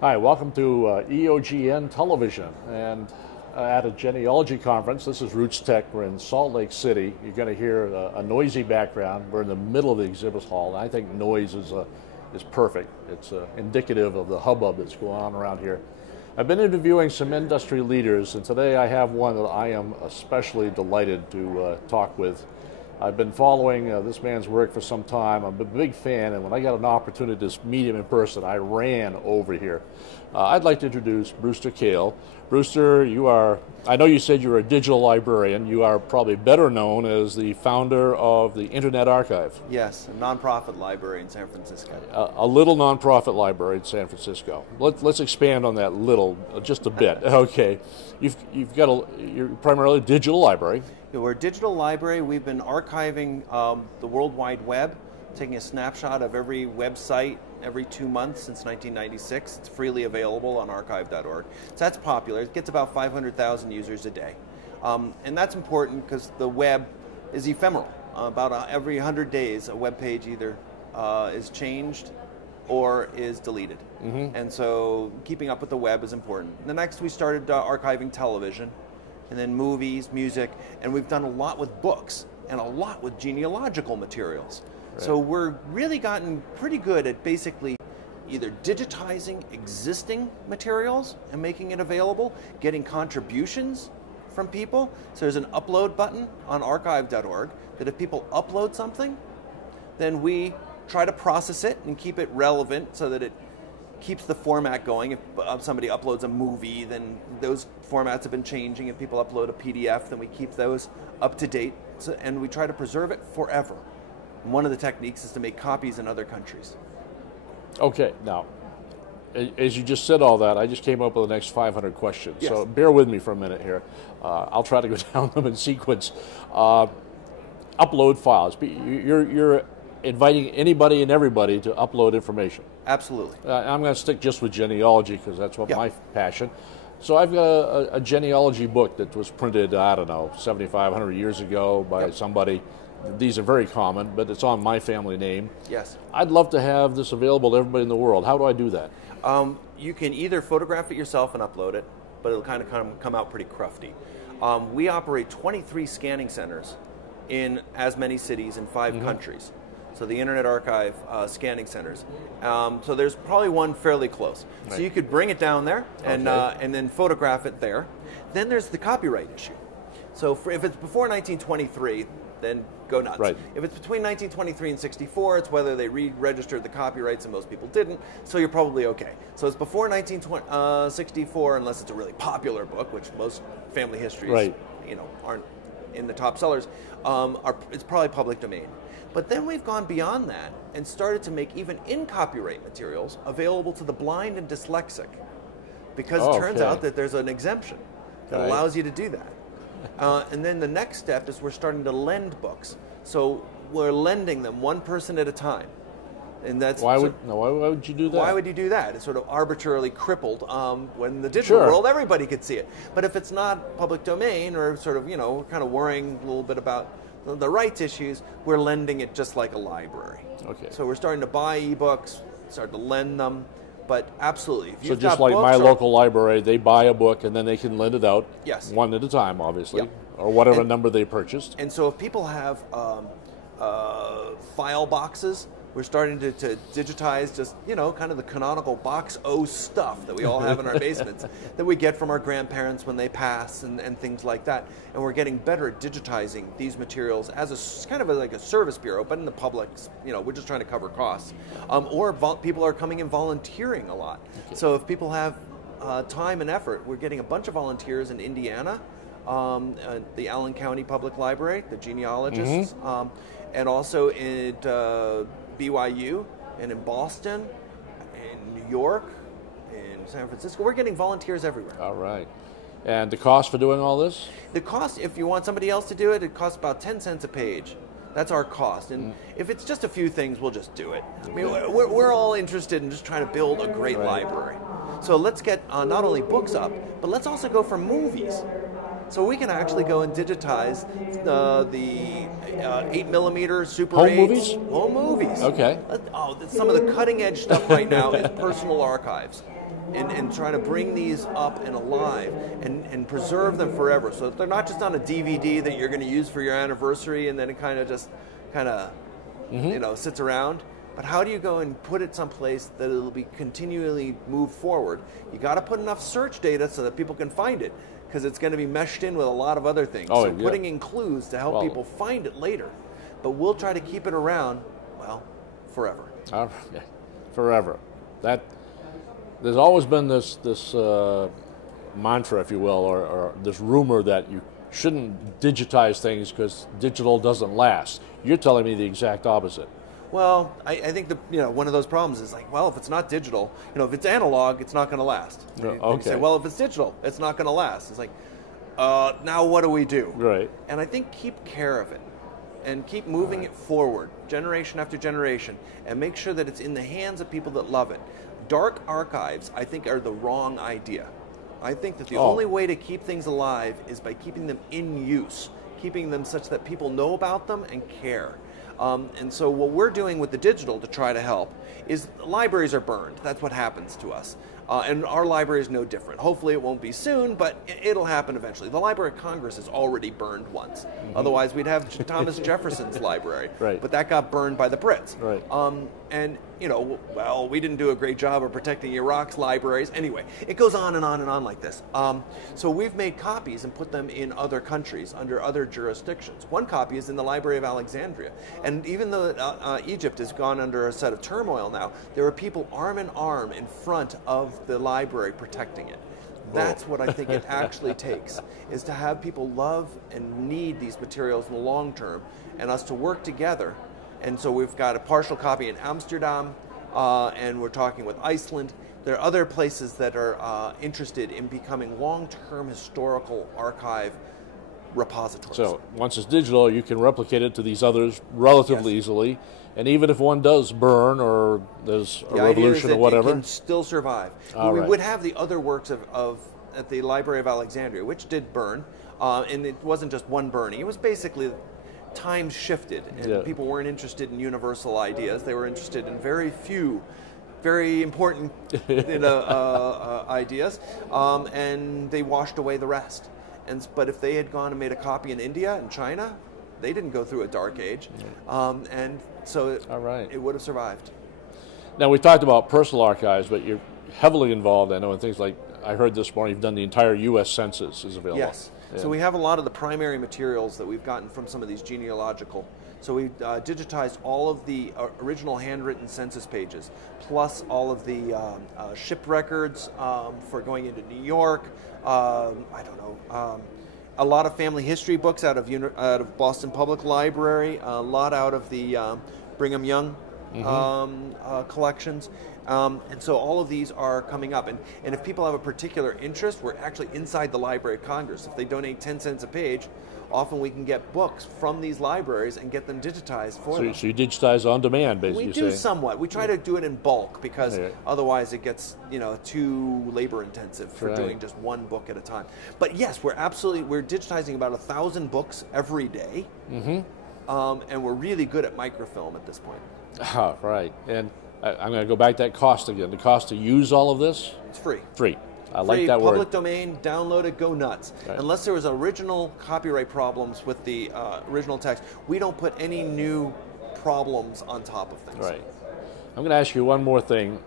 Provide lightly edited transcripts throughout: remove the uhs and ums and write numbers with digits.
Hi, welcome to EOGN Television and at a genealogy conference. This is RootsTech. We're in Salt Lake City. You're going to hear a noisy background. We're in the middle of the exhibit hall, and I think noise is perfect. It's indicative of the hubbub that's going on around here. I've been interviewing some industry leaders, and today I have one that I am especially delighted to talk with. I've been following this man's work for some time. I'm a big fan, and when I got an opportunity to meet him in person, I ran over here. I'd like to introduce Brewster Kahle. Brewster, I know you said you're a digital librarian. You are probably better known as the founder of the Internet Archive. Yes, a nonprofit library in San Francisco. A little nonprofit library in San Francisco. Let's expand on that little, just a bit. Okay, you're primarily a digital library. We're a digital library. We've been archiving the World Wide Web, taking a snapshot of every website every 2 months since 1996. It's freely available on archive.org. So that's popular. It gets about 500,000 users a day. And that's important because the web is ephemeral. About every 100 days, a web page either is changed or is deleted. Mm-hmm. And so keeping up with the web is important. The next, we started archiving television, and then movies, music, and we've done a lot with books and a lot with genealogical materials. Right. So we're really gotten pretty good at basically either digitizing existing materials and making it available, getting contributions from people. So there's an upload button on archive.org that if people upload something, then we try to process it and keep it relevant so that it keeps the format going. If somebody uploads a movie, then those formats have been changing. If people upload a PDF, then we keep those up to date, and we try to preserve it forever. And one of the techniques is to make copies in other countries. Okay, now, as you just said all that, I just came up with the next 500 questions. Yes. So bear with me for a minute here. I'll try to go down them in sequence. Upload files. You're inviting anybody and everybody to upload information. Absolutely. I'm going to stick just with genealogy because that's what my passion. So I've got a genealogy book that was printed, I don't know, 7,500 years ago by somebody. These are very common, but it's on my family name. Yes. I'd love to have this available to everybody in the world. How do I do that? You can either photograph it yourself and upload it, but it'll kind of come out pretty crufty. We operate 23 scanning centers in as many cities in 5 countries. So the Internet Archive scanning centers. So there's probably one fairly close. Right. So you could bring it down there and then photograph it there. Then there's the copyright issue. So if it's before 1923, then go nuts. Right. If it's between 1923 and 64, it's whether they re-registered the copyrights, and most people didn't, so you're probably okay. So it's before 1964, unless it's a really popular book, which most family histories aren't in the top sellers, it's probably public domain. But then we've gone beyond that and started to make even in-copyright materials available to the blind and dyslexic, because it turns out that there's an exemption that allows you to do that. And then the next step is we're starting to lend books. So we're lending them one person at a time. And that's why would you do that? Why would you do that? It's sort of arbitrarily crippled. When in the digital world, everybody could see it. But if it's not public domain, or sort of, we're kind of worrying a little bit about the rights issues, we're lending it just like a library. Okay. So we're starting to buy ebooks, start to lend them, but absolutely. If you've just like my local library, they buy a book and then they can lend it out one at a time, obviously, or whatever number they purchased. And so if people have file boxes, we're starting to digitize just, kind of the canonical box O stuff that we all have in our basements that we get from our grandparents when they pass and things like that. And we're getting better at digitizing these materials as kind of like a service bureau, but in the public, we're just trying to cover costs. Or people are coming and volunteering a lot. Okay. So if people have time and effort, we're getting a bunch of volunteers in Indiana, the Allen County Public Library, the genealogists, and also at BYU, and in Boston, in New York, in San Francisco. We're getting volunteers everywhere. All right. And the cost for doing all this? The cost, if you want somebody else to do it, it costs about 10 cents a page. That's our cost. And if it's just a few things, we'll just do it. I mean, we're all interested in just trying to build a great library. So let's get not only books up, but let's also go for movies. So we can actually go and digitize the 8mm Super 8s. Movies? Home movies. Okay. Some of the cutting edge stuff right now is personal archives. and try to bring these up and alive and preserve them forever. So they're not just on a DVD that you're going to use for your anniversary and then it kind of you know, sits around. But how do you go and put it someplace that it'll be continually moved forward? You got to put enough search data so that people can find it, because it's going to be meshed in with a lot of other things. Oh, so putting in clues to help people find it later. But we'll try to keep it around, well, forever. Forever. There's always been this mantra, if you will, or this rumor that you shouldn't digitize things because digital doesn't last. You're telling me the exact opposite. Well, I think one of those problems is like, well, if it's not digital, if it's analog, it's not going to last. Okay. You say, well, if it's digital, it's not going to last. It's like, now what do we do? Right. And I think keep care of it and keep moving it forward, generation after generation, and make sure that it's in the hands of people that love it. Dark archives, I think, are the wrong idea. I think that the only way to keep things alive is by keeping them in use, keeping them such that people know about them and care. And so what we're doing with the digital to try to help is libraries are burned. That's what happens to us. And our library is no different. Hopefully it won't be soon, but it'll happen eventually. The Library of Congress is already burned once. Otherwise we'd have Thomas Jefferson's library. Right. But that got burned by the Brits. Right. And, well, we didn't do a great job of protecting Iraq's libraries. Anyway, it goes on and on and on like this. So we've made copies and put them in other countries under other jurisdictions. One copy is in the Library of Alexandria. And even though Egypt has gone under a set of turmoil now, there are people arm in arm in front of the library protecting it. That's what I think it actually takes, is to have people love and need these materials in the long term and us to work together. And so we've got a partial copy in Amsterdam, and we're talking with Iceland. There are other places that are interested in becoming long-term historical archive repositories. So once it's digital, you can replicate it to these others relatively easily. And even if one does burn or there's a revolution or whatever, it can still survive. We would have the other works at the Library of Alexandria, which did burn, and it wasn't just one burning. It was basically times shifted, and people weren't interested in universal ideas. They were interested in very few, very important ideas, and they washed away the rest. But if they had gone and made a copy in India and China, they didn't go through a dark age, and so it would have survived. Now, we talked about personal archives, but you're heavily involved, I know, in things like, I heard this morning, you've done the entire U.S. Census is available. Yes. Yeah. So we have a lot of the primary materials that we've gotten from some of these genealogical. So we digitized all of the original handwritten census pages, plus all of the ship records for going into New York. I don't know. A lot of family history books out of Boston Public Library. A lot out of the Brigham Young collections. And so all of these are coming up. And if people have a particular interest, we're actually inside the Library of Congress. If they donate 10 cents a page, often we can get books from these libraries and get them digitized for them. So you digitize on demand, basically. We do somewhat. We try to do it in bulk because otherwise it gets too labor intensive for doing just one book at a time. But yes, we're digitizing about 1,000 books every day, and we're really good at microfilm at this point. Right. And I'm going to go back to that cost again. The cost to use all of this? It's free. Free. I like that word. Public domain, download it, go nuts. Right. Unless there was original copyright problems with the original text, we don't put any new problems on top of things. Right. I'm going to ask you one more thing.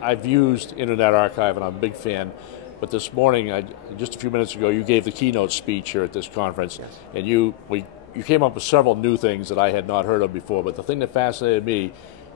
I've used Internet Archive and I'm a big fan, but this morning, just a few minutes ago, you gave the keynote speech here at this conference, and you came up with several new things that I had not heard of before, but the thing that fascinated me,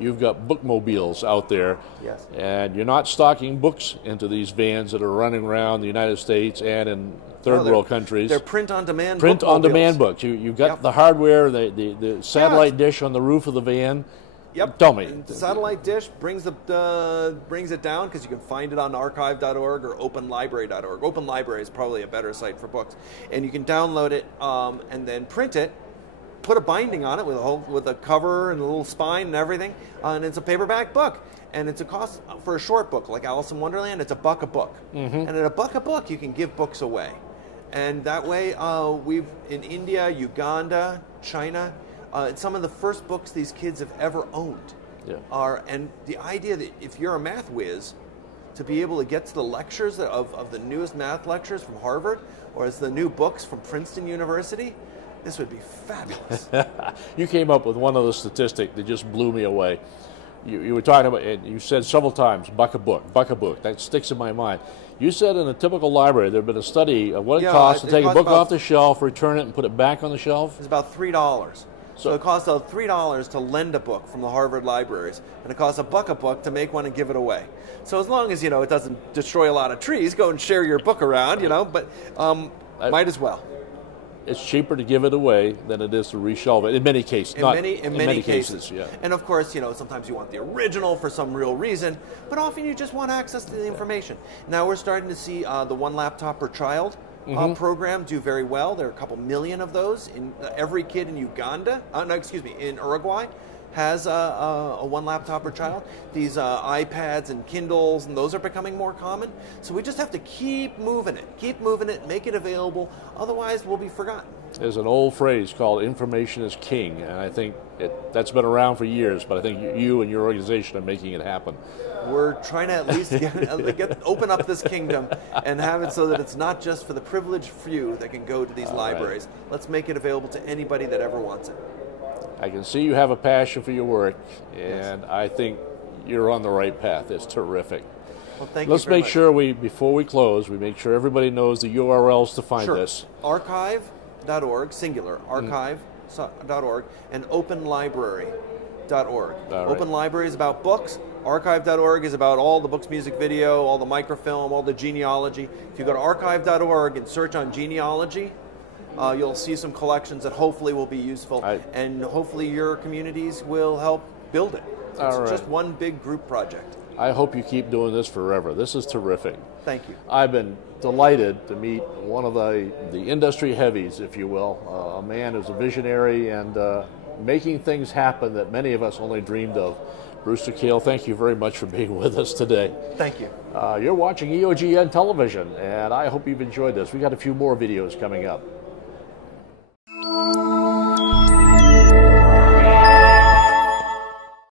you've got bookmobiles out there, and you're not stocking books into these vans that are running around the United States and in third world countries. They're print-on-demand Print-on-demand books. You've got the hardware, the satellite dish on the roof of the van. Tell me. And satellite dish brings it down because you can find it on archive.org or openlibrary.org. Open Library is probably a better site for books. And you can download it and then print it, put a binding on it with a cover and a little spine and everything, and it's a paperback book. And it's a cost for a short book like Alice in Wonderland. It's $1 a book, and at $1 a book you can give books away. And that way, we've in India, Uganda, China, some of the first books these kids have ever owned are. And the idea that if you're a math whiz, to be able to get to the lectures of the newest math lectures from Harvard, or as the new books from Princeton University, this would be fabulous. You came up with one of the statistics that just blew me away. You were talking about, and you said several times, buck a book. That sticks in my mind. You said in a typical library there had been a study of what it costs to take a book off the shelf, return it, and put it back on the shelf. It's about $3. So it costs $3 to lend a book from the Harvard libraries, and it costs $1 a book to make one and give it away. So as long as it doesn't destroy a lot of trees, go and share your book around, but might as well. It's cheaper to give it away than it is to reshelve it in many cases. In many cases. Yeah. And of course, sometimes you want the original for some real reason, but often you just want access to the information. Now we're starting to see the one laptop per child program do very well. There are a couple million of those. In every kid in in Uruguay has a one laptop per child. These iPads and Kindles, and those are becoming more common. So we just have to keep moving it, make it available. Otherwise, we'll be forgotten. There's an old phrase called "information is king," and I think that's been around for years. But I think you and your organization are making it happen. We're trying to at least open up this kingdom and have it so that it's not just for the privileged few that can go to these libraries. Right. Let's make it available to anybody that ever wants it. I can see you have a passion for your work, and I think you're on the right path. It's terrific. Well, thank Let's you very make much. sure before we close, we make sure everybody knows the URLs to find this. Archive.org, singular, archive.org, and openlibrary.org. Open Library is about books. Archive.org is about all the books, music, video, all the microfilm, all the genealogy. If you go to archive.org and search on genealogy, you'll see some collections that hopefully will be useful, and hopefully your communities will help build it. It's just one big group project. I hope you keep doing this forever. This is terrific. Thank you. I've been delighted to meet one of the industry heavies, if you will, a man who's a visionary and making things happen that many of us only dreamed of. Brewster Kahle, thank you very much for being with us today. Thank you. You're watching EOGN television, and I hope you've enjoyed this. We got a few more videos coming up.